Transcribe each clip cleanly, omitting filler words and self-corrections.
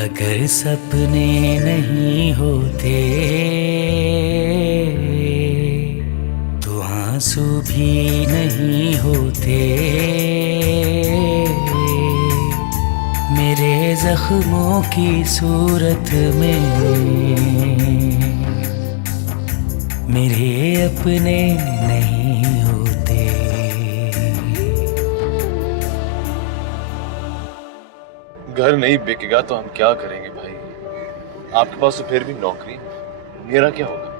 अगर सपने नहीं होते तो आंसू भी नहीं होते। मेरे जख्मों की सूरत में मेरे अपने नहीं होते। घर नहीं बिकेगा तो हम क्या करेंगे भाई? आपके पास तो फिर भी नौकरी है, मेरा क्या होगा?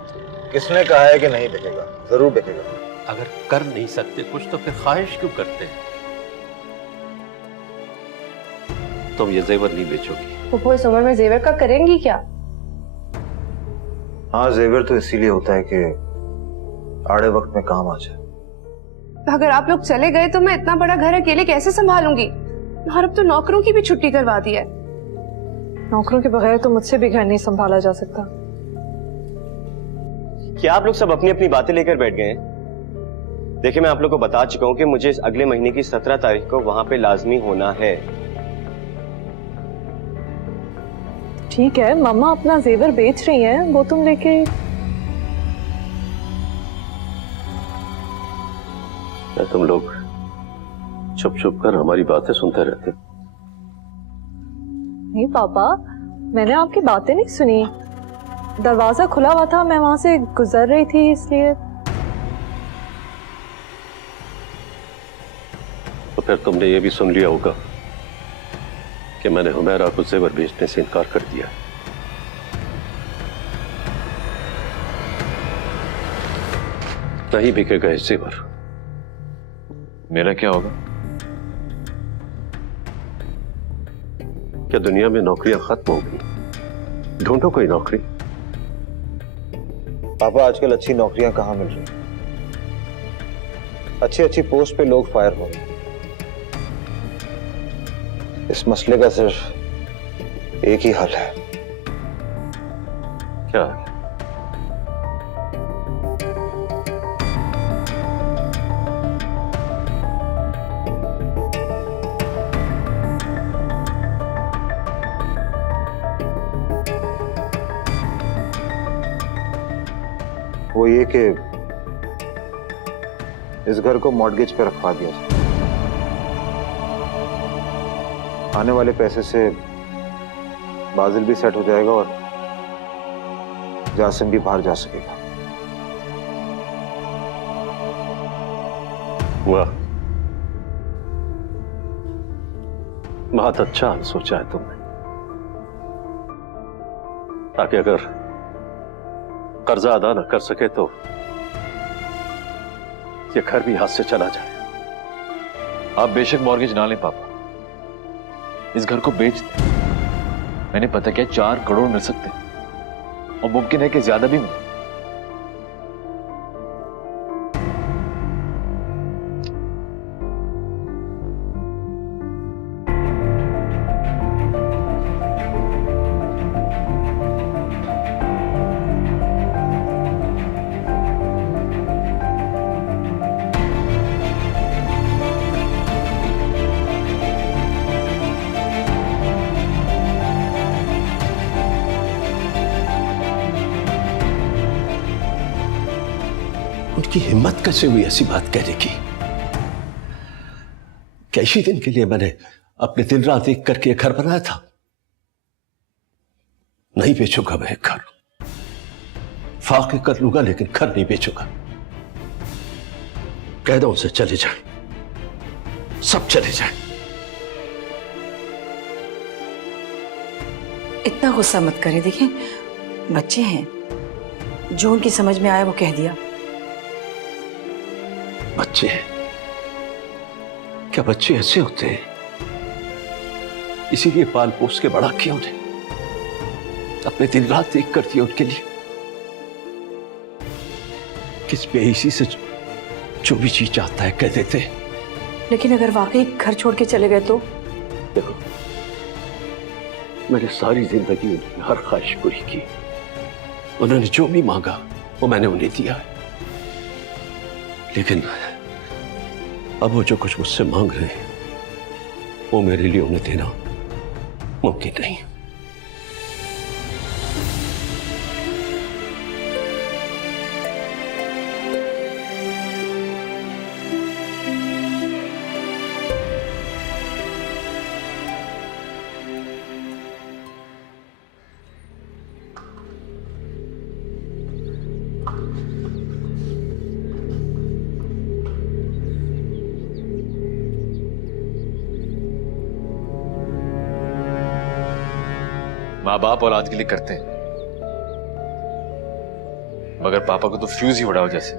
किसने कहा है कि नहीं बिकेगा? जरूर बिकेगा। अगर कर नहीं सकते कुछ तो फिर ख्वाहिश क्यों करते हैं? तुम ये जेवर नहीं बेचोगी। फूफो इस उम्र में जेवर का करेंगी क्या? हाँ, जेवर तो इसीलिए होता है कि आड़े वक्त में काम आ जाए। अगर आप लोग चले गए तो मैं इतना बड़ा घर अकेले कैसे संभालूंगी? और अब तो नौकरों की भी छुट्टी करवा दी है। नौकरों के बगैर तो मुझसे भी घर नहीं संभाला जा सकता। क्या आप लोग सब अपनी अपनी बातें लेकर बैठ गए हैं? देखिए, मैं आप लोग को बता चुका हूं कि मुझे अगले महीने की 17 तारीख को वहां पे लाजमी होना है। ठीक है, मम्मा अपना जेवर बेच रही हैं, वो तुम लेके। तुम लोग छुप छुप कर हमारी बातें सुनते रहते। नहीं पापा, मैंने आपकी बातें नहीं सुनी। दरवाजा खुला हुआ था, मैं वहां से गुजर रही थी इसलिए। तो फिर तुमने ये भी सुन लिया होगा कि मैंने हुमैरा को जेवर बेचने से इनकार कर दिया। नहीं बिकेगा ये जेवर। मेरा क्या होगा? क्या दुनिया में नौकरियां खत्म हो गई? ढूंढो कोई नौकरी। पापा, आजकल अच्छी नौकरियां कहाँ मिल रही? अच्छी अच्छी पोस्ट पे लोग फायर हो रहे हैं। इस मसले का सिर्फ एक ही हल है। क्या? वो ये कि इस घर को मॉर्गेज पे रखवा दिया जाए। आने वाले पैसे से बाजिल भी सेट हो जाएगा और जासिम भी बाहर जा सकेगा। वाह, बहुत अच्छा सोचा है तुमने, ताकि अगर कर्जा अदा न कर सके तो ये घर भी हाथ से चला जाए। आप बेशक मॉर्गेज ना लें पापा, इस घर को बेच दें। मैंने पता किया 4 करोड़ मिल सकते हैं और मुमकिन है कि ज्यादा भी मिले। उनकी हिम्मत कैसे हुई ऐसी बात कहने की? कैसी दिन के लिए मैंने अपने दिन रात एक करके घर बनाया था। नहीं बेचूंगा मैं घर, फाके कर लूंगा लेकिन घर नहीं बेचूंगा। कह दो उनसे चले जाए, सब चले जाए। इतना गुस्सा मत करें, देखें बच्चे हैं, जो उनकी समझ में आया वो कह दिया। बच्चे हैं? क्या बच्चे ऐसे होते हैं? इसीलिए पाल पोस के बड़ा किया उन्हें, अपने दिन रात एक कर दिया उनके लिए। किस बेहिसी से जो भी चीज चाहता है कह देते हैं। लेकिन अगर वाकई घर छोड़ के चले गए तो? देखो, मैंने सारी जिंदगी उनकी हर ख्वाहिश पूरी की। उन्होंने जो भी मांगा वो मैंने उन्हें दिया है, लेकिन अब वो जो कुछ मुझसे मांग रहे हैं वो मेरे लिए उन्हें देना मुमकिन नहीं। माँ बाप औलाद के लिए करते हैं, मगर पापा को तो फ्यूज ही उड़ाओ जैसे।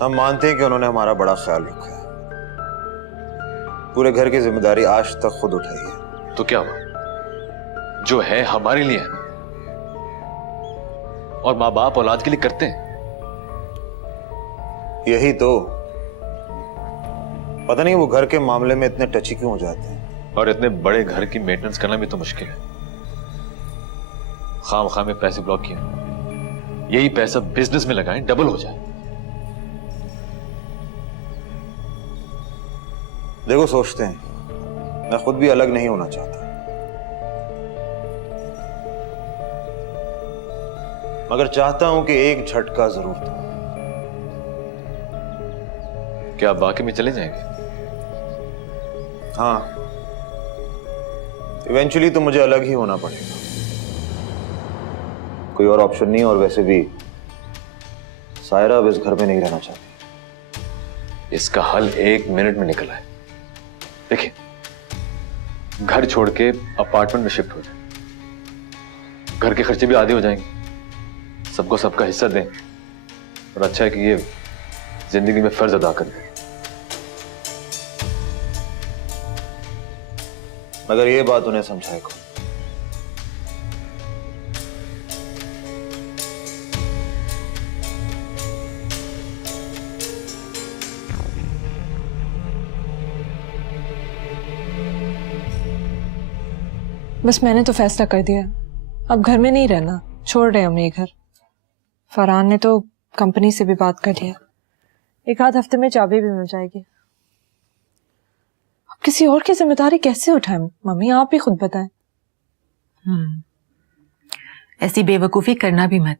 हम मानते हैं कि उन्होंने हमारा बड़ा ख्याल रखा है, पूरे घर की जिम्मेदारी आज तक खुद उठाई है। तो क्या हुआ, जो है हमारे लिए है, और माँ बाप औलाद के लिए करते हैं। यही तो, पता नहीं वो घर के मामले में इतने टची क्यों हो जाते हैं। और इतने बड़े घर की मेंटेनेंस करना भी तो मुश्किल है। खाम में पैसे ब्लॉक किए, यही पैसा बिजनेस में लगाएं, डबल हो जाए। देखो, सोचते हैं, मैं खुद भी अलग नहीं होना चाहता, मगर चाहता हूं कि एक झटका जरूर दूं। क्या आप वाकई में चले जाएंगे? हाँ, इवेंचुअली तो मुझे अलग ही होना पड़ेगा, कोई और ऑप्शन नहीं। और वैसे भी सायरा अब इस घर में नहीं रहना चाहती। इसका हल 1 मिनट में निकला है। देखिए, घर छोड़ के अपार्टमेंट में शिफ्ट हो जाए, घर के खर्चे भी आधे हो जाएंगे, सबको सबका हिस्सा दें, और अच्छा है कि ये जिंदगी में फर्ज अदा कर दें। मगर ये बात उन्हें समझाए कौन? बस मैंने तो फैसला कर दिया, अब घर में नहीं रहना, छोड़ रहे हम ये घर। फरहान ने तो कंपनी से भी बात कर लिया, 1 आध हफ्ते में चाबी भी मिल जाएगी। अब किसी और की जिम्मेदारी कैसे उठाएं? मम्मी आप ही खुद बताएं। ऐसी बेवकूफी करना भी मत,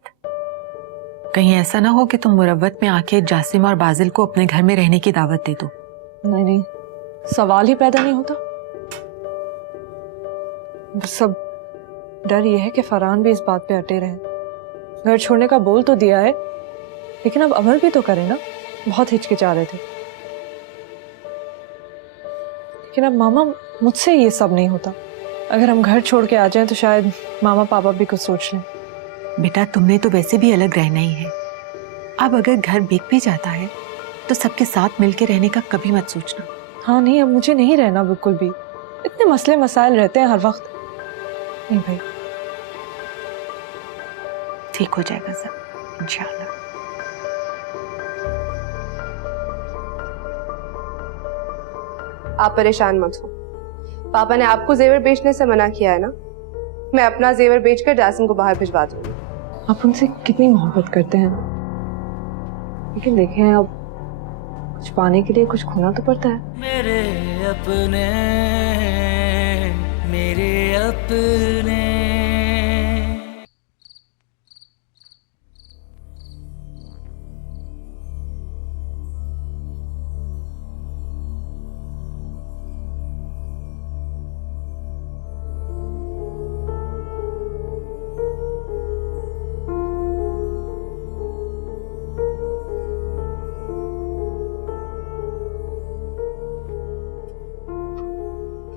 कहीं ऐसा ना हो कि तुम मुरव्वत में आके जासिम और बाजिल को अपने घर में रहने की दावत दे दो। नहीं नहीं, सवाल ही पैदा नहीं होता। सब डर ये है कि फरहान भी इस बात पे अटे रहे। घर छोड़ने का बोल तो दिया है, लेकिन अब अमल भी तो करे ना। बहुत हिचकिचा रहे थे, लेकिन अब मामा मुझसे ये सब नहीं होता। अगर हम घर छोड़ के आ जाएं तो शायद मामा पापा भी कुछ सोच लें। बेटा, तुमने तो वैसे भी अलग रहना ही है। अब अगर घर बिक भी जाता है तो सबके साथ मिलके रहने का कभी मत सोचना। हाँ नहीं, अब मुझे नहीं रहना बिल्कुल भी। इतने मसले मसाइल रहते हैं हर वक्त। नहीं भाई, ठीक हो जाएगा सब इंशाल्लाह। आप परेशान मत हो, पापा ने आपको जेवर बेचने से मना किया है ना। मैं अपना जेवर बेचकर जासिम को बाहर भिजवा दूंगी। आप उनसे कितनी मोहब्बत करते हैं, लेकिन देखें अब कुछ पाने के लिए कुछ खोना तो पड़ता है। मेरे अपने, मेरे अपने।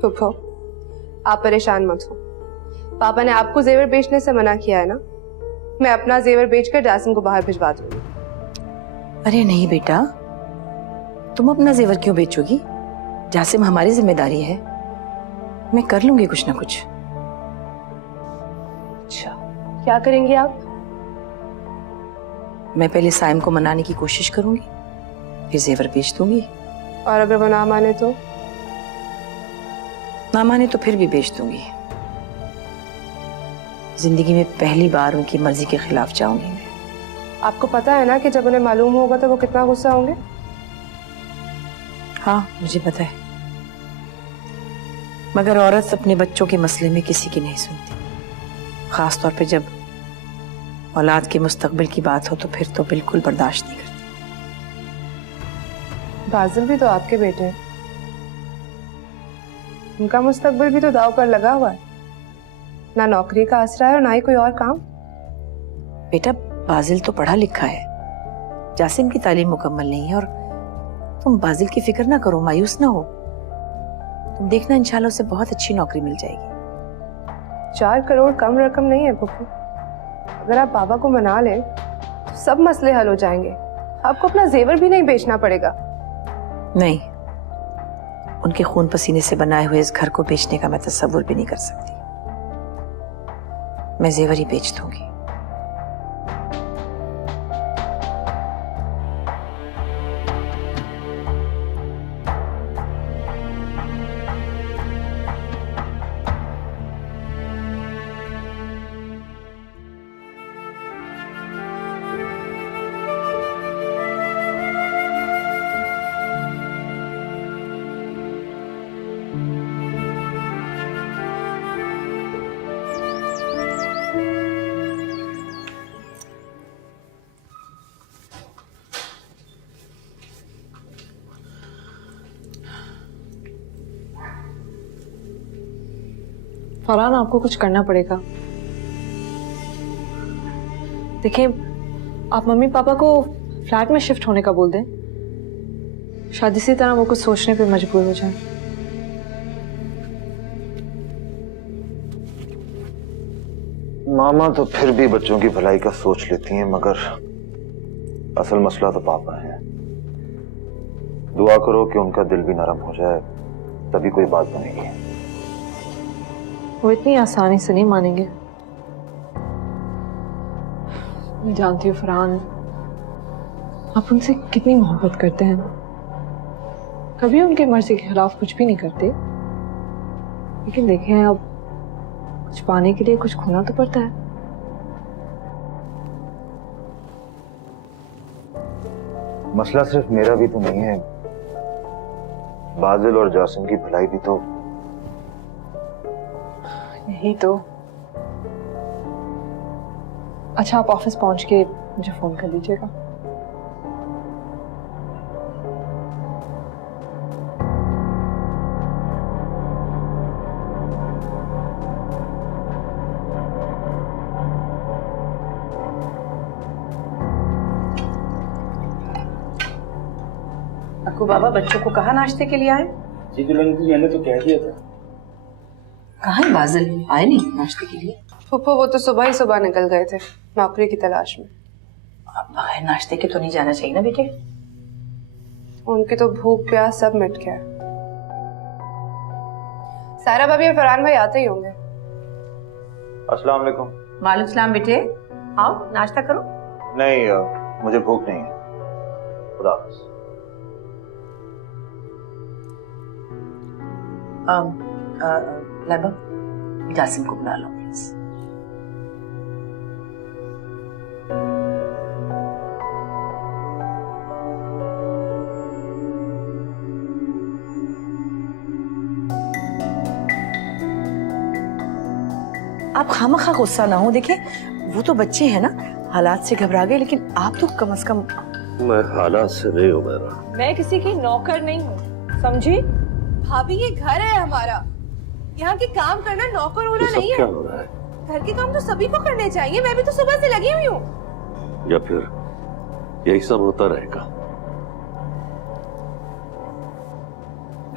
फुफो, आप परेशान मत हो, पापा ने आपको जेवर बेचने से मना किया है ना। मैं अपना जेवर बेचकर जासिम को बाहर भिजवा दूंगी। अरे नहीं बेटा, तुम अपना जेवर क्यों बेचोगी? जासिम हमारी जिम्मेदारी है, मैं कर लूंगी कुछ ना कुछ। अच्छा, क्या करेंगी आप? मैं पहले साइम को मनाने की कोशिश करूंगी, फिर जेवर बेच दूंगी। और अगर वो ना माने तो? ना माने तो फिर भी बेच दूंगी। जिंदगी में पहली बार उनकी मर्जी के खिलाफ जाऊंगी मैं। आपको पता है ना कि जब उन्हें मालूम होगा तो वो कितना गुस्सा होंगे। हाँ मुझे पता है, मगर औरत अपने बच्चों के मसले में किसी की नहीं सुनती, खास तौर पे जब औलाद के मुस्तकबिल की बात हो तो फिर तो बिल्कुल बर्दाश्त नहीं करती। बाजिल भी तो आपके बेटे हैं, उनका मुस्तकबिल भी तो दाव पर लगा हुआ है। ना नौकरी का आसरा है और ना ही कोई और काम। बेटा बाजिल तो पढ़ा लिखा है, जासिम की तालीम मुकम्मल नहीं है। और तुम बाजिल की फिक्र ना करो, मायूस ना हो, तुम देखना इंशाल्लाह उसे बहुत अच्छी नौकरी मिल जाएगी। 4 करोड़ कम रकम नहीं है पप्पू। अगर आप बाबा को मना लें तो सब मसले हल हो जाएंगे। आपको अपना जेवर भी नहीं बेचना पड़ेगा। नहीं, उनके खून पसीने से बनाए हुए इस घर को बेचने का मैं तसव्वुर भी नहीं कर सकती। मैं जेवर ही बेच दूंगी। फरहान, आपको कुछ करना पड़ेगा। देखिए, आप मम्मी पापा को फ्लैट में शिफ्ट होने का बोल दें। शायद इसी तरह वो कुछ सोचने पे मजबूर हो जाए। मामा तो फिर भी बच्चों की भलाई का सोच लेती हैं, मगर असल मसला तो पापा है। दुआ करो कि उनका दिल भी नरम हो जाए, तभी कोई बात बनेगी। वो इतनी आसानी से नहीं मानेंगे। मैं जानती हूँ फरहान, आप उनसे कितनी मोहब्बत करते हैं। कभी उनके मर्जी के खिलाफ कुछ भी नहीं करते। लेकिन देखें, अब कुछ पाने के लिए कुछ खोना तो पड़ता है। मसला सिर्फ मेरा भी तो नहीं है, बाजिल और जासिम की भलाई भी तो। यही तो। अच्छा, आप ऑफिस पहुंच के मुझे फोन कर लीजिएगा। अक्कू बाबा, बच्चों को कहाँ नाश्ते के लिए आए? जी दुल्हन जी, मैंने तो कह दिया था। कहाँ है बाजिल? आए नहीं नाश्ते के लिए? पप्पू वो तो सुबह ही सुबह निकल गए थे नौकरी की तलाश में। अब बगैर नाश्ते के तो नहीं जाना चाहिए ना बेटे। उनकी तो भूख प्यास सब मिट गया। सारा भाभी और फरहान भाई आते ही होंगे। अस्सलाम वालेकुम। वालेकुम सलाम बेटे, आओ नाश्ता करो। नहीं, मुझे भूख नहीं है। खुदा हाफिज। लाइबा, जासिम को बुला लो प्लीज। आप खामखा गुस्सा ना हो। देखें, वो तो बच्चे हैं ना, हालात से घबरा गए, लेकिन आप तो कम से कम। मैं हालात से नहीं हूँ मेरा। मैं किसी की नौकर नहीं हूँ, समझी? भाभी ये घर है हमारा, यहाँ के काम करना नौकर होना तो नहीं क्या है। हो रहा है? घर के काम तो सभी को करने चाहिए। मैं भी तो सुबह से लगी हुई हूँ। या फिर यही सब होता रहेगा?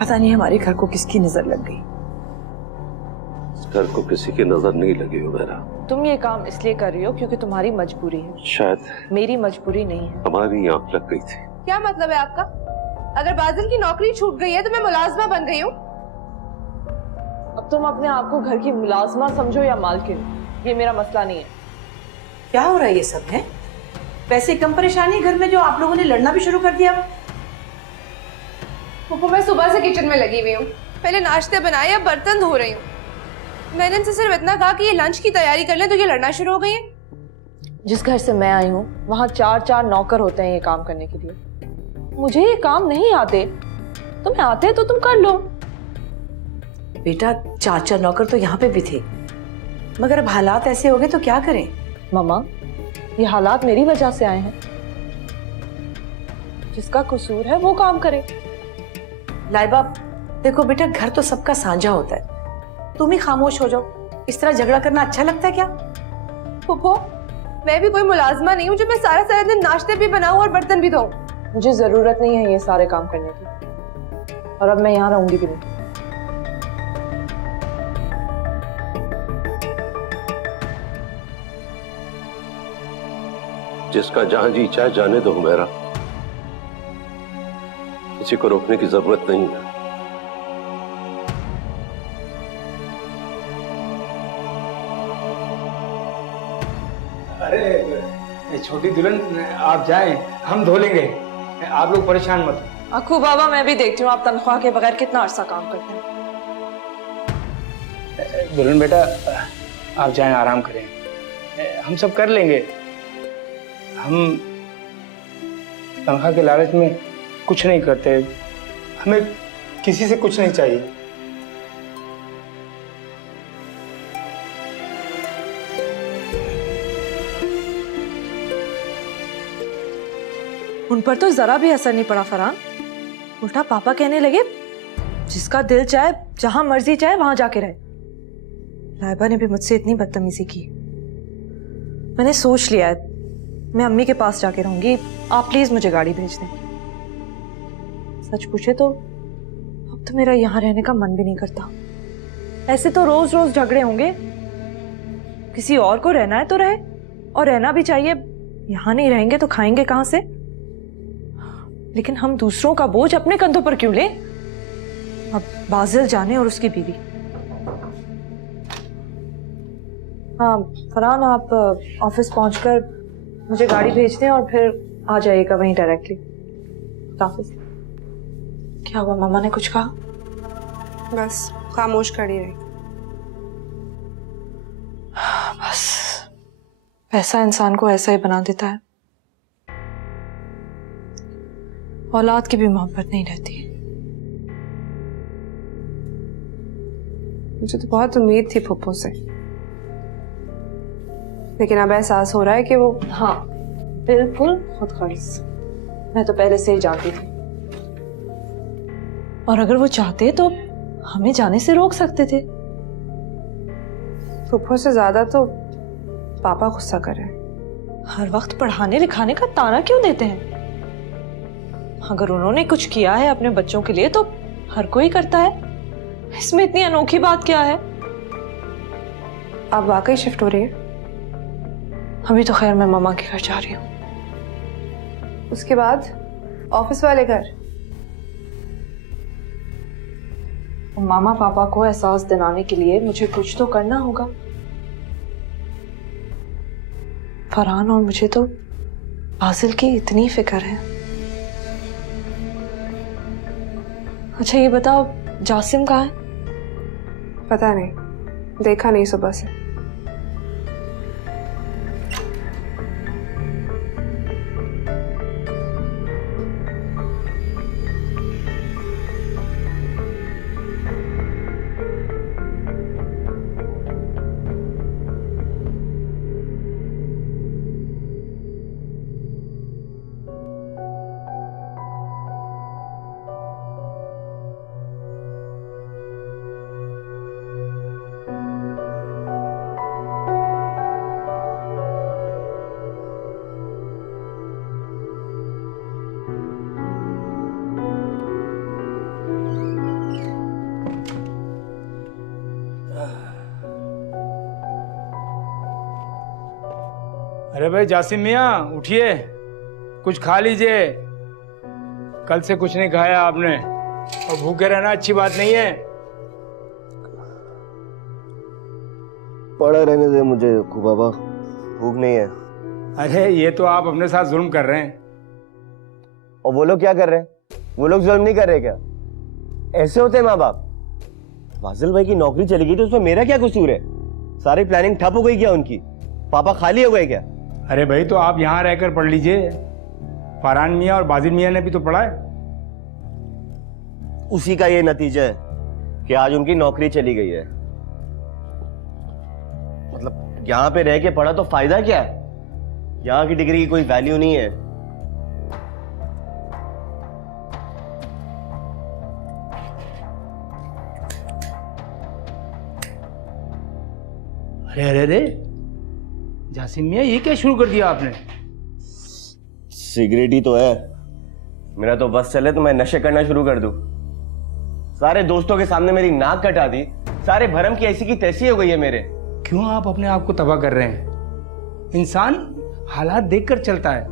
पता नहीं हमारे घर को किसकी नजर लग गई। इस घर को किसी की नजर नहीं लगी हो मेरा। तुम ये काम इसलिए कर रही हो क्योंकि तुम्हारी मजबूरी है। शायद मेरी मजबूरी नहीं है। हमारी आंख लग गई थी। क्या मतलब है आपका? अगर बाजिल की नौकरी छूट गई है तो मैं मुलाजमा बन गई हूँ। अब तुम अपने आप को घर की मुलाजमा समझो या मालकिन, ये मेरा मसला नहीं है। क्या हो रहा है ये सब है? वैसे कम परेशानी घर में जो आप लोगों ने लड़ना भी शुरू कर दिया। पप्पू मैं सुबह से किचन में लगी हुई हूँ। पहले नाश्ते बनाए, अब बर्तन धो रही हूँ। मैंने इनसे सिर्फ इतना कहा कि ये लंच की तैयारी कर लें तो ये लड़ना शुरू हो गई है। जिस घर से मैं आई हूँ वहाँ 4-4 नौकर होते हैं ये काम करने के लिए। मुझे ये काम नहीं आते। तुम्हें आते तो तुम कर लो। बेटा, 4-4 नौकर तो यहाँ पे भी थे, मगर अब हालात ऐसे हो गए तो क्या करें? मामा, ये हालात मेरी वजह से आए हैं। जिसका कसूर है वो काम करे। लाइबा, देखो बेटा, घर तो सबका साझा होता है। तुम ही खामोश हो जाओ। इस तरह झगड़ा करना अच्छा लगता है क्या? पप्पू मैं भी कोई मुलाजमा नहीं हूँ जो मैं सारा दिन नाश्ते भी बनाऊं और बर्तन भी धोऊं। मुझे जरूरत नहीं है ये सारे काम करने की, और अब मैं यहाँ रहूंगी भी नहीं। जिसका जहां जी चाहे जाने दो हुमैरा, किसी को रोकने की जरूरत नहीं है। अरे छोटी दुल्हन, आप जाएं, हम धो लेंगे, आप लोग परेशान मत हो। अक्कू बाबा, मैं भी देखती हूँ आप तनख्वाह के बगैर कितना अरसा काम करते हैं। दुल्हन बेटा, आप जाएं, आराम करें, हम सब कर लेंगे। हम तनख्वाह के लालच में कुछ नहीं करते, हमें किसी से कुछ नहीं चाहिए। उन पर तो जरा भी असर नहीं पड़ा फरहान। उल्टा पापा कहने लगे जिसका दिल चाहे जहां मर्जी चाहे वहां जाके रहे। लाइबा ने भी मुझसे इतनी बदतमीजी की। मैंने सोच लिया है मैं अम्मी के पास जाके रहूंगी। आप प्लीज मुझे गाड़ी भेज दें। सच पूछे तो अब तो मेरा यहाँ रहने का मन भी नहीं करता। ऐसे तो रोज रोज झगड़े होंगे, किसी और को रहना है तो रहे, और रहना भी चाहिए। यहाँ नहीं रहेंगे तो खाएंगे कहाँ से? लेकिन हम दूसरों का बोझ अपने कंधों पर क्यों लें? अब बाजिल जाने और उसकी बीवी। हाँ फरहान, आप ऑफिस पहुंचकर मुझे गाड़ी भेज दें और फिर आ जाइएगा वहीं डायरेक्टली। ऑफिस क्या हुआ, मामा ने कुछ कहा? बस खामोश खड़ी रही। बस पैसा इंसान को ऐसा ही बना देता है। औलाद की भी मोहब्बत नहीं रहती। मुझे तो बहुत उम्मीद थी फुप्पो से, लेकिन अब एहसास हो रहा है कि वो हाँ बिल्कुल खुद गर्ज। मैं तो पहले से ही जानती थी, और अगर वो चाहते तो हमें जाने से रोक सकते थे। फुप्पो से ज्यादा तो पापा गुस्सा कर रहे हैं। हर वक्त पढ़ाने लिखाने का ताना क्यों देते हैं? अगर उन्होंने कुछ किया है अपने बच्चों के लिए तो हर कोई करता है। इसमें इतनी अनोखी बात क्या है? आप वाकई शिफ्ट हो रही हैं? अभी तो खैर मैं मामा के घर जा रही हूँ। उसके बाद ऑफिस वाले घर? मामा पापा को एहसास दिलाने के लिए मुझे कुछ तो करना होगा। फरहान और मुझे तो बाजिल की इतनी फिक्र है। अच्छा ये बताओ, जासिम कहाँ है? पता नहीं, देखा नहीं सुबह से। अरे भाई जासिम मियाँ, उठिए, कुछ खा लीजिए। कल से कुछ नहीं खाया आपने, और भूखे रहना अच्छी बात नहीं है। पड़ा रहने दे मुझे बाबा, भूख नहीं है। अरे ये तो आप अपने साथ जुल्म कर रहे हैं। और वो लोग क्या कर रहे हैं? वो लोग जुल्म नहीं कर रहे क्या? ऐसे होते हैं माँ बाप। फाजिल भाई की नौकरी चली गई तो उसमें मेरा क्या कसूर है? सारी प्लानिंग ठप हो गई क्या उनकी? पापा खाली हो गए क्या? अरे भाई तो आप यहाँ रहकर पढ़ लीजिए। फरहान मियाँ और बाजिल मियाँ ने भी तो पढ़ा है। उसी का ये नतीजा है कि आज उनकी नौकरी चली गई है। मतलब यहाँ पे रह के पढ़ा तो फायदा क्या है? यहाँ की डिग्री की कोई वैल्यू नहीं है। अरे अरे अरे जासिम मियाँ, ये क्या शुरू कर दिया आपने? सिगरेट ही तो है। मेरा तो बस चले तो मैं नशे करना शुरू कर दूं। सारे दोस्तों के सामने मेरी नाक कटा दी, सारे भरम की ऐसी की तैसी हो गई है मेरे। क्यों आप अपने आप को तबाह कर रहे हैं? इंसान हालात देखकर चलता है।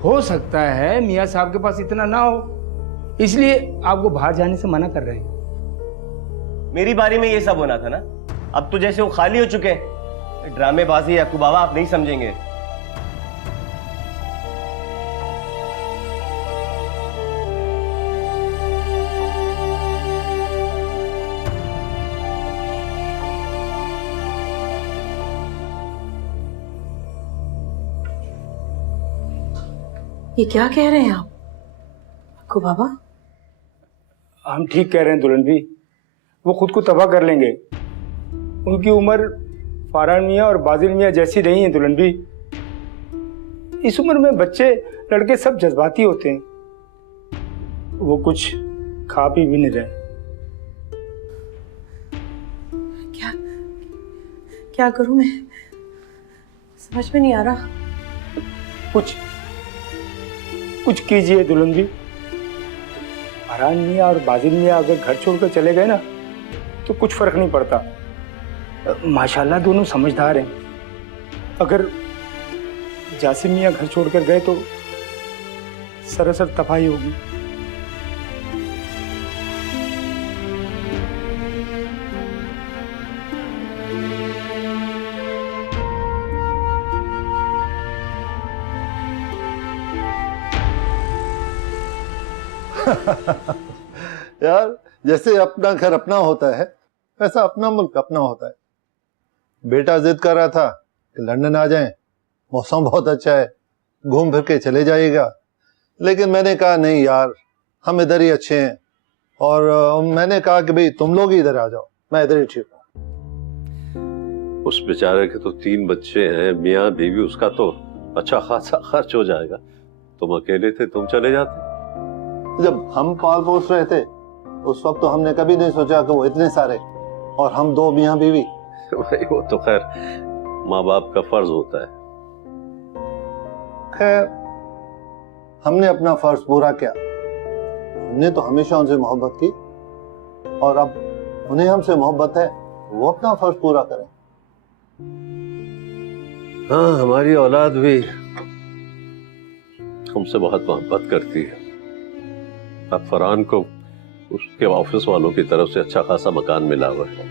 हो सकता है मियाँ साहब के पास इतना ना हो, इसलिए आपको बाहर जाने से मना कर रहे हैं। मेरी बारी में ये सब होना था ना। अब तो जैसे वो खाली हो चुके हैं। ड्रामेबाजी याकूब बाबा आप नहीं समझेंगे। ये क्या कह रहे हैं आप याकूब बाबा? हम ठीक कह रहे हैं दुल्हन भी, वो खुद को तबाह कर लेंगे। उनकी उम्र फरहान मियाँ और बाजिल मियाँ जैसी नहीं है दुल्हन भी। इस उम्र में बच्चे लड़के सब जज्बाती होते हैं। वो कुछ खा पी भी नहीं रहे। क्या क्या करूं मैं, समझ में नहीं आ रहा। कुछ कीजिए दुल्हन जी। फरहान मियाँ और बाजिल मियाँ अगर घर छोड़कर चले गए ना तो कुछ फर्क नहीं पड़ता। माशाल्लाह दोनों समझदार हैं। अगर जासिम मियाँ घर छोड़कर गए तो सरासर तबाही होगी। यार जैसे अपना घर अपना होता है वैसा अपना मुल्क अपना होता है। बेटा जिद कर रहा था कि लंदन आ जाएं, मौसम बहुत अच्छा है, घूम फिर के चले जाइएगा। लेकिन मैंने कहा नहीं यार, हम इधर ही अच्छे हैं। और मैंने कहा कि भाई तुम लोग ही इधर आ जाओ, मैं इधर ही ठीक हूँ। उस बेचारे के तो 3 बच्चे हैं, मियाँ बीवी, उसका तो अच्छा खासा खर्च हो जाएगा। तुम अकेले थे, तुम चले जाते। जब हम पाल पोस रहे थे उस वक्त तो हमने कभी नहीं सोचा कि वो इतने सारे, और हम 2 मियाँ बीवी। भाई वो तो खैर माँ बाप का फर्ज होता है। खैर हमने अपना फर्ज पूरा किया। हमने तो हमेशा उनसे मोहब्बत की और अब उन्हें हमसे मोहब्बत है, वो अपना फर्ज पूरा करें। हाँ, हमारी औलाद भी हमसे बहुत मोहब्बत करती है। अब फरहान को उसके ऑफिस वालों की तरफ से अच्छा खासा मकान मिला हुआ है,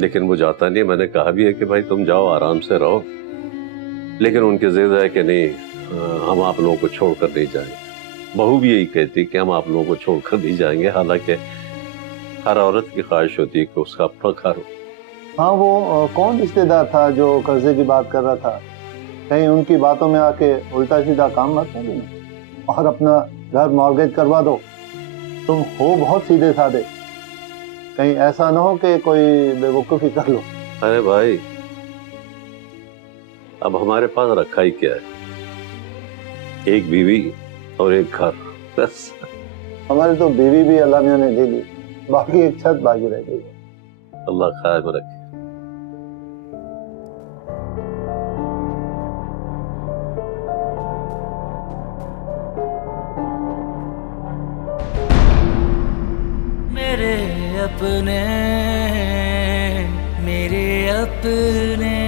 लेकिन वो जाता नहीं। मैंने कहा भी है कि भाई तुम जाओ, आराम से रहो, लेकिन उनकी जिद है कि नहीं, हम आप लोगों को छोड़कर नहीं जाएंगे। बहू भी यही कहती कि हम आप लोगों को छोड़कर नहीं जाएंगे, हालांकि हर औरत की ख्वाहिश होती है कि उसका अपना घर हो। हाँ, वो कौन रिश्तेदार था जो कर्जे की बात कर रहा था? कहीं उनकी बातों में आके उल्टा सीधा काम मत करो और अपना घर मॉर्गेज करवा दो। तुम हो बहुत सीधे साधे, कहीं ऐसा ना हो कि कोई बेवकूफी कर लो। अरे भाई, अब हमारे पास रखा ही क्या है? एक बीवी और एक घर, बस। हमारी तो बीवी भी अल्लाह मियां ने दे दी, बाकी एक छत बाकी रह गई। अल्लाह ख्याल रखे। मेरे अपने, मेरे अपने।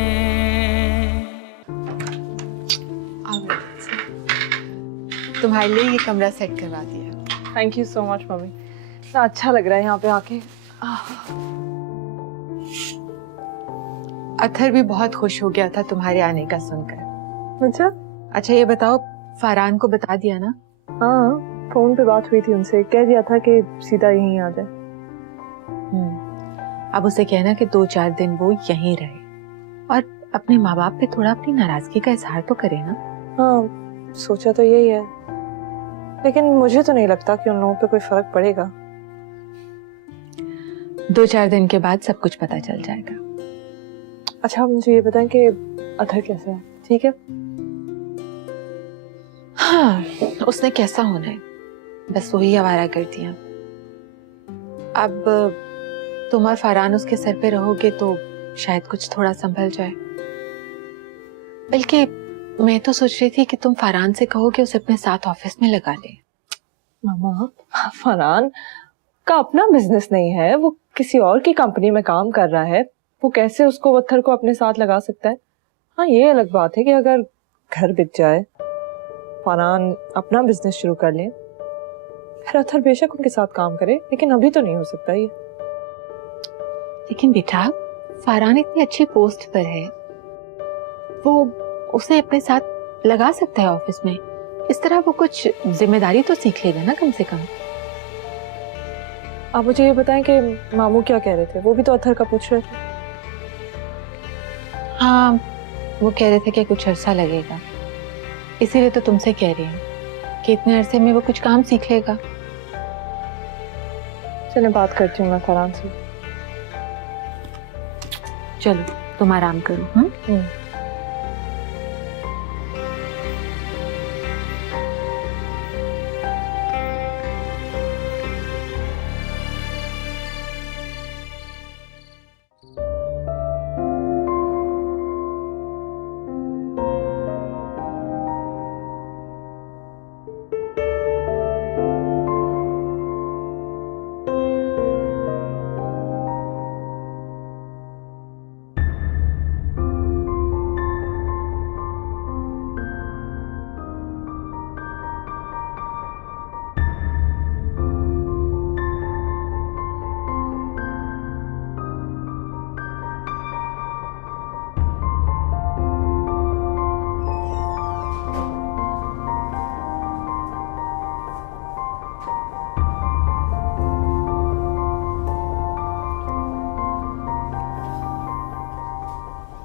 तुम्हारे लिए ये कमरा सेट करवा दिया। Thank you so much mummy, इतना अच्छा लग रहा है यहाँ पे आके। अथर भी बहुत खुश हो गया था तुम्हारे आने का सुनकर। अच्छा, ये बताओ, फरहान को बता दिया ना? हाँ, फोन पे बात हुई थी उनसे, कह दिया था कि सीधा यहीं आ जाए। अब उसे कहना कि 2-4 दिन वो यहीं रहे और अपने माँ बाप पे थोड़ा अपनी नाराजगी का इजहार तो करे ना। हाँ, सोचा तो यही है, लेकिन मुझे तो नहीं लगता कि उन लोगों पे कोई फर्क पड़ेगा। 2-4 दिन के बाद सब कुछ पता चल जाएगा। अच्छा, मुझे ये बताएं कि अथर कैसा है? ठीक है? हाँ, उसने कैसा होना है, बस वही आवारा करती हैं। अब तुम और फरहान उसके सर पे रहोगे तो शायद कुछ थोड़ा संभल जाए। बल्कि मैं तो सोच रही थी कि तुम फरहान से कहो कि उसे अपने साथ ऑफिस में लगा ले। मामा, फरहान का अपना बिजनेस नहीं है, वो किसी और की कंपनी में काम कर रहा है, वो कैसे उसको अथर को अपने साथ लगा सकता है? हाँ, ये अलग बात है कि अगर घर बिक जाए, फरहान अपना बिजनेस शुरू कर ले, फिर अथर बेशक उनके साथ काम करे, लेकिन अभी तो नहीं हो सकता ये। लेकिन बेटा, फरहान इतनी अच्छी पोस्ट पर है, वो उसे अपने साथ लगा सकता है ऑफिस में। इस तरह वो कुछ जिम्मेदारी तो सीख लेगा ना कम से कम। आप मुझे ये बताएं कि मामू क्या कह रहे थे? वो भी तो अथर का पूछ रहे थे। हाँ, वो कह रहे थे कि कुछ अरसा लगेगा, इसीलिए तो तुमसे कह रही हूँ कि इतने अरसे में वो कुछ काम सीख लेगा। चले बात करती हूँ मैं फरहान से। चलो तुम आराम करो।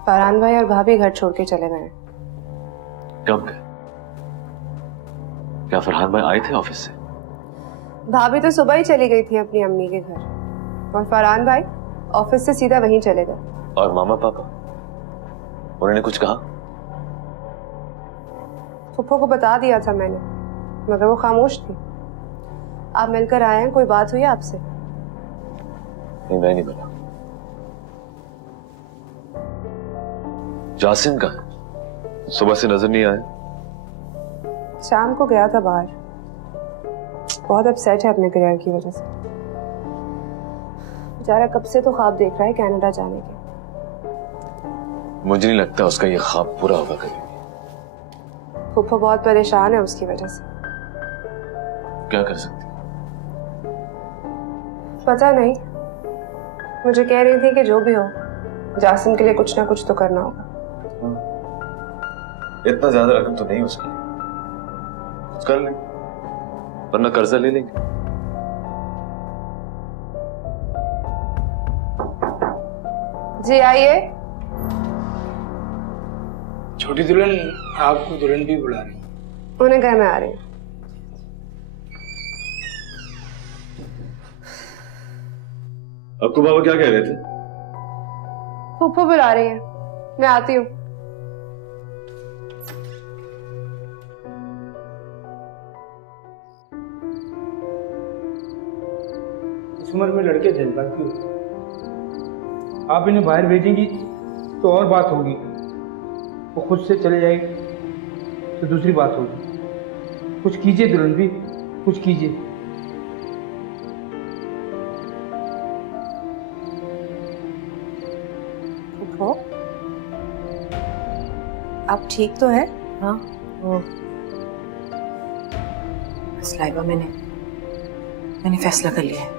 फरहान भाई और भाभी घर छोड़ के चले गए। कब गए? क्या फरहान भाई आए थे ऑफिस से? भाभी तो सुबह ही चली गई थी अपनी अम्मी के घर, और फरहान भाई ऑफिस से सीधा वहीं चले गए। और मामा पापा, उन्होंने कुछ कहा? फुप्पो को बता दिया था मैंने, मगर वो खामोश थी। आप मिलकर आए हैं, कोई बात हुई आपसे? नहीं, मैं नहीं मिला। जासिम कहाँ है? सुबह से नजर नहीं आया। शाम को गया था बाहर, बहुत अपसेट है अपने करियर की वजह से। बेचारा कब से तो ख्वाब देख रहा है कनाडा जाने के। मुझे नहीं लगता उसका ये ख्वाब पूरा होगा कभी। फुप्पो बहुत परेशान है उसकी वजह से। क्या कर सकती? पता नहीं, मुझे कह रही थी कि जो भी हो, जासिम के लिए कुछ ना कुछ तो करना होगा। इतना ज्यादा रकम तो नहीं हो सकती, कुछ कर लेंगे, वरना कर्जा ले लेंगे। जी आइए। छोटी दुल्हन, आपको दुल्हन भी बुला रही है। उन्हें कहा मैं आ रही हूँ। अक्कू बाबा क्या कह रहे थे? फुप्पो बुला रही है, मैं आती हूँ। इस उम्र में लड़के जज्बाती होते हैं। आप इन्हें बाहर भेजेंगी तो और बात होगी, वो खुद से चले जाएगी तो दूसरी बात होगी। कुछ कीजिए दुल्हन भी, कुछ कीजिए। फुप्पो, आप ठीक तो है? हाँ, वो बस लाइबा, मैंने फैसला कर लिया है।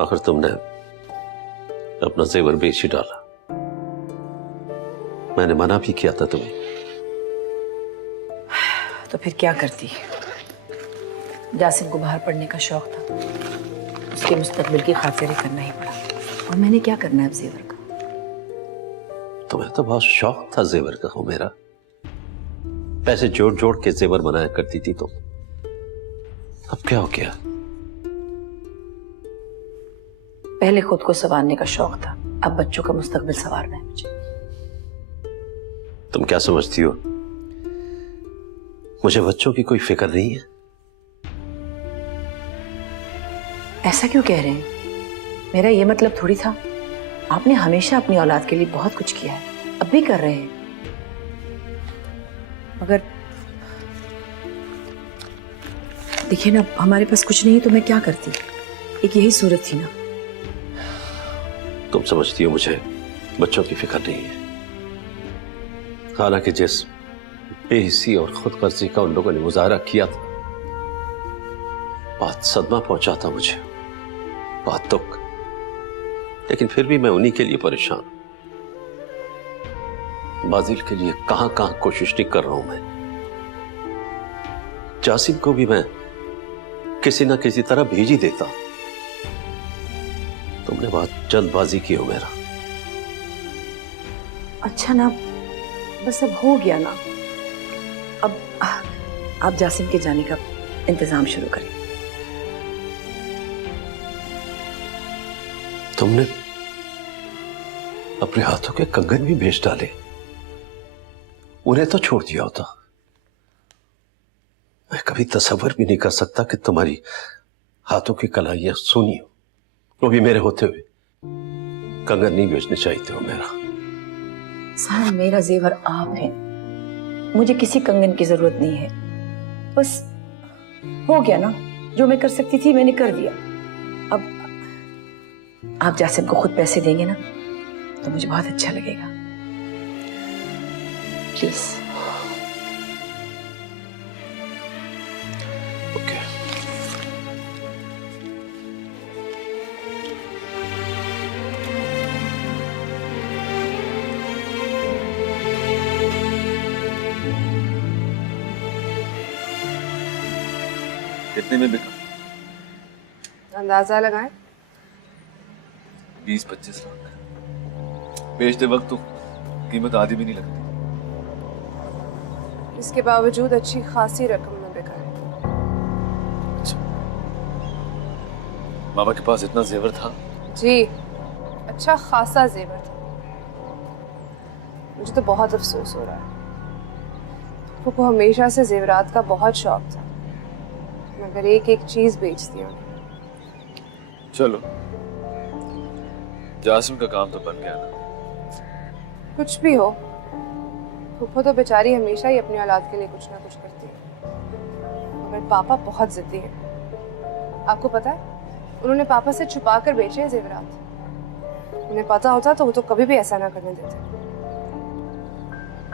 आखिर तुमने अपना जेवर बेच ही डाला। मैंने मना भी किया था तुम्हें। तो फिर क्या करती? जासिम को बाहर पढ़ने का शौक था, उसके मुस्तकबिल की खातिरी करना ही पड़ा। और मैंने क्या करना है अब जेवर का? तुम्हें तो बहुत शौक था जेवर का हो मेरा। पैसे जोड़ जोड़ के जेवर बनाया करती थी तुम। अब क्या हो गया? पहले खुद को संवारने का शौक था, अब बच्चों का मुस्तकबिल संवारना है मुझे। तुम क्या समझती हो मुझे बच्चों की कोई फिक्र नहीं है? ऐसा क्यों कह रहे हैं? मेरा ये मतलब थोड़ी था। आपने हमेशा अपनी औलाद के लिए बहुत कुछ किया है, अब भी कर रहे हैं। मगर देखिए ना, हमारे पास कुछ नहीं तो मैं क्या करती? एक यही सूरत थी ना। तुम समझती हो मुझे बच्चों की फिक्र नहीं है। हालांकि जिस बेहिसी और खुदगर्जी का उन लोगों ने मुजाहरा किया था, बहुत सदमा पहुंचा था मुझे, बहुत दुख। लेकिन फिर भी मैं उन्हीं के लिए परेशान। बाजिल के लिए कहां कहां कोशिश नहीं कर रहा हूं मैं। जासिम को भी मैं किसी ना किसी तरह भेज ही देता। तुमने बहुत जल्दबाजी की हो मेरा। अच्छा ना, बस अब हो गया ना। अब आप जासिम के जाने का इंतजाम शुरू करें। तुमने अपने हाथों के कंगन भी बेच डाले, उन्हें तो छोड़ दिया होता। मैं कभी तसव्वुर भी नहीं कर सकता कि तुम्हारी हाथों की कलाइयां सुनी हो, वो भी मेरे होते हुए। कंगन नहीं बेचने चाहिए थे वो मेरा। सारा मेरा जेवर आप है, मुझे किसी कंगन की जरूरत नहीं है। बस हो गया ना, जो मैं कर सकती थी मैंने कर दिया। अब आप जासिम को खुद पैसे देंगे ना तो मुझे बहुत अच्छा लगेगा। प्लीज। ओके। कितने में बिका? अंदाजा लगाएं। 20-25 लाख। बेचते वक्त तो कीमत आधी भी नहीं लगती। इसके बावजूद अच्छी खासी रकम में बिका है। अच्छा, मामा के पास इतना जेवर था? जी, अच्छा खासा जेवर था। मुझे तो बहुत अफसोस हो रहा है। को हमेशा से जेवरात का बहुत शौक था, मगर एक एक चीज बेच दी उन्होंने। चलो, जासिम का काम तो बन गया ना। कुछ भी हो, फूफो तो बेचारी हमेशा ही अपनी औलाद के लिए कुछ ना कुछ करती है, मगर पापा बहुत जिद्दी हैं। आपको पता है, उन्होंने पापा से छुपा कर बेचे हैं जेवरात। उन्हें पता होता तो वो तो कभी भी ऐसा ना करने देते।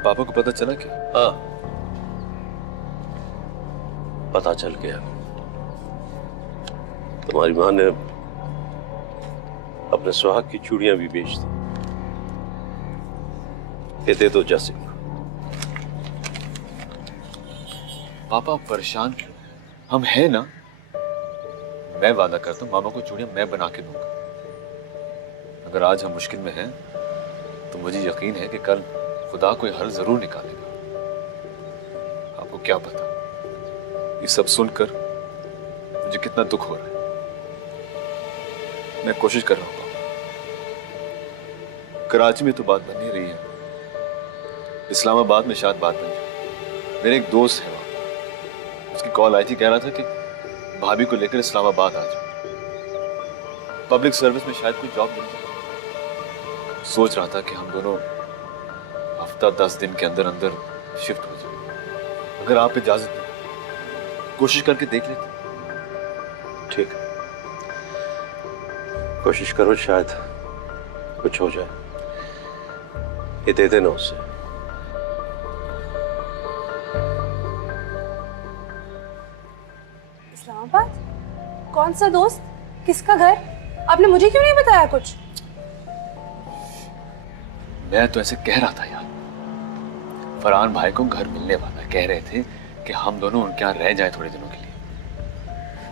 पापा को पता चला कि? हाँ, पता चल गया। तुम्हारी मां ने अपने सुहाग की चूड़ियां भी बेच दी। ये दे दो जासिम। पापा आप परेशान क्यों? हम हैं ना। मैं वादा करता हूँ मामा को चूड़ियां मैं बना के दूंगा। अगर आज हम मुश्किल में हैं तो मुझे यकीन है कि कल खुदा कोई हल जरूर निकालेगा। आपको क्या पता, ये सब सुनकर मुझे कितना दुख हो रहा है। मैं कोशिश कर रहा हूँ पापा। कराची में तो बात बन नहीं रही है, इस्लामाबाद में शायद बात बन जाए। मेरे एक दोस्त है वहां, उसकी कॉल आई थी, कह रहा था कि भाभी को लेकर इस्लामाबाद आ जाओ, पब्लिक सर्विस में शायद कोई जॉब मिल जाए। सोच रहा था कि हम दोनों हफ्ता 10 दिन के अंदर अंदर शिफ्ट हो जाए। अगर आप इजाजत दें, कोशिश करके देख लेते। ठीक है, कोशिश करो, शायद कुछ हो जाए। ये दे देना उसे। इस्लामाबाद? कौन सा दोस्त? किसका घर? आपने मुझे क्यों नहीं बताया कुछ? मैं तो ऐसे कह रहा था यार, फरहान भाई को घर मिलने वाला है। कह रहे थे कि हम दोनों उनके यहाँ रह जाएं थोड़े दिनों के लिए,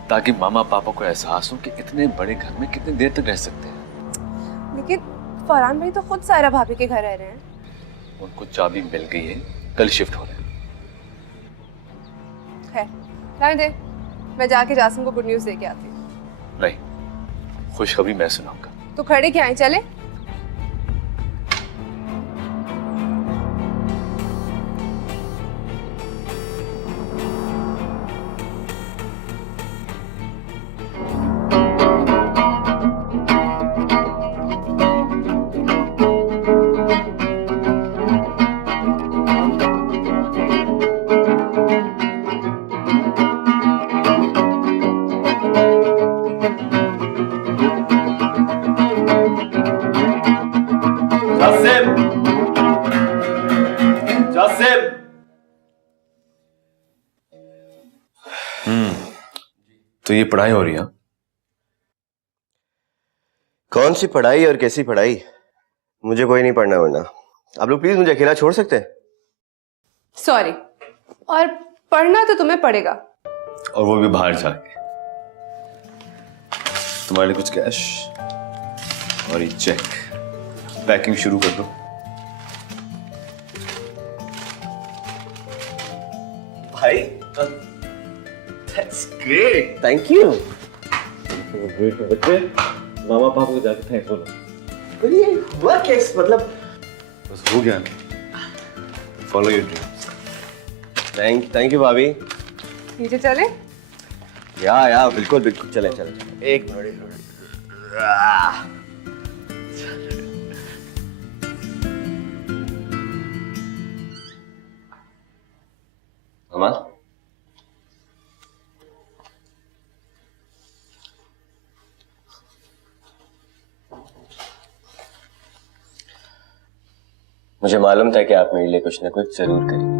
ताकि मामा पापा को एहसास हो कि इतने बड़े घर में कितनी देर तक रह सकते हैं। लेकिन फरहान भाई तो खुद सायरा भाभी के घर रह रहे हैं। उनको चाबी मिल गई है, कल शिफ्ट हो रहे हैं। खैर, रहने दे, मैं जाके जासिम को गुड न्यूज़ दे के आती हूँ। नहीं, खुशखबरी मैं सुनाऊंगा। तो खड़े क्या हैं, चले? तो ये पढ़ाई हो रही है? कौन सी पढ़ाई और कैसी पढ़ाई? मुझे कोई नहीं पढ़ना वरना। आप लोग प्लीज मुझे अकेला छोड़ सकते हैं? सॉरी, और पढ़ना तो तुम्हें पड़ेगा, और वो भी बाहर जाके। तुम्हारे लिए कुछ कैश और ये चेक। पैकिंग शुरू कर दो। भाई दैट्स ग्रेट, थैंक यू। बच्चे, मामा पापा को जाके थैंक्स बोलो। पर ये हुआ कैसे? मतलब बस हो गया। Follow your dreams. Thank you भाभी। नीचे चले? या बिल्कुल बिल्कुल, चले चले। एक मिनट। मामा, मुझे मालूम था कि आप मेरे लिए कुछ ना कुछ जरूर करेंगे।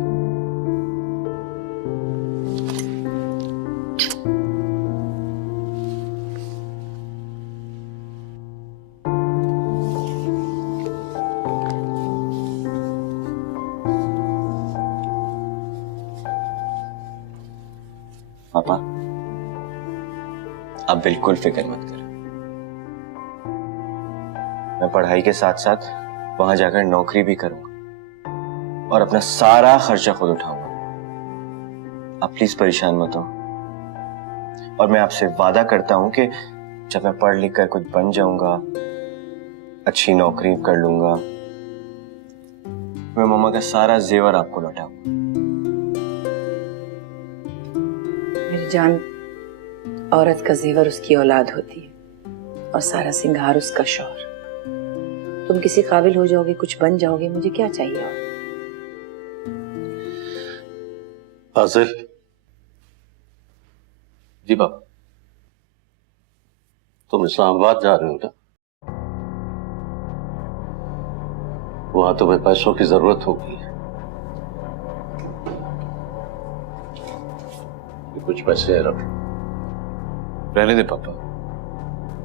पापा, आप बिल्कुल फिक्र मत करें। मैं पढ़ाई के साथ साथ वहां जाकर नौकरी भी करूंगा और अपना सारा खर्चा खुद उठाऊंगा। आप प्लीज परेशान मत हो। और मैं आपसे वादा करता हूं कि जब मैं पढ़ लिख कर कुछ बन जाऊंगा, अच्छी नौकरी कर लूंगा, मैं मम्मा का सारा जेवर आपको लौटाऊंगा। मेरी जान, औरत का जेवर उसकी औलाद होती है और सारा सिंगार उसका शौहर। तुम किसी काबिल हो जाओगे, कुछ बन जाओगे, मुझे क्या चाहिए और? फाजिल। जी बाबा। तुम इस्लामाबाद जा रहे हो ना? वहां तुम्हें पैसों की जरूरत होगी। ये कुछ पैसे रख। रहने दे पापा,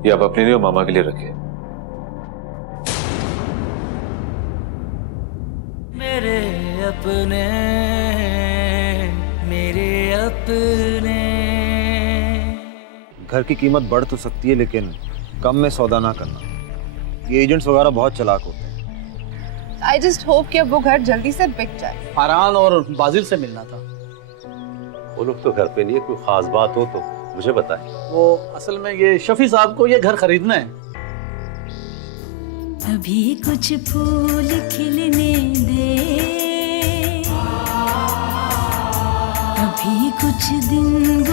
ये आप अपने लिए और मामा के लिए रखिए। मेरे अपने, मेरे अपने। घर की कीमत बढ़ तो सकती है, लेकिन कम में सौदा ना करना। ये एजेंट्स वगैरह बहुत चालाक होते हैं। I just hope कि अब वो घर जल्दी से बिक जाए। फरहान और बाजिल से मिलना था। वो लोग तो घर पे नहीं है, कोई खास बात हो तो मुझे बताएं। वो असल में ये शफी साहब को ये घर खरीदना है। अभी कुछ फूल खिलने दे, अभी कुछ दिन